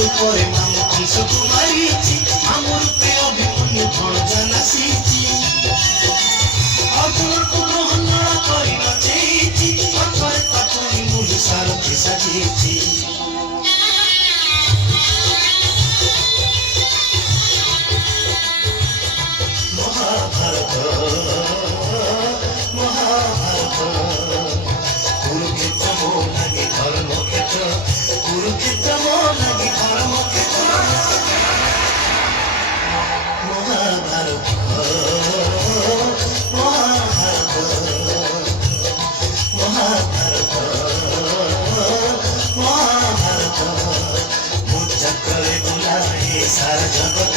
উপরে মামু অংশ কুমারিছি মামু রূপে অভিমন্যু ভণজা নাচিছি অপূর্ব গ্রহণরা করি নচেইছি অক্ষরে তাপনি মুলু সারথি সাজিয়েছি মহাভারত মহাভারত কুরুক্ষেত্র মোর লাগে ধর্মক্ষেত্র কুরুক্ষেত্র মোর লাগে ধর্মক্ষেত্র মহাভারত মহাভারত মহাভারত মহাভারত মুঝ চক্রে বুলায়ে সারা জগৎ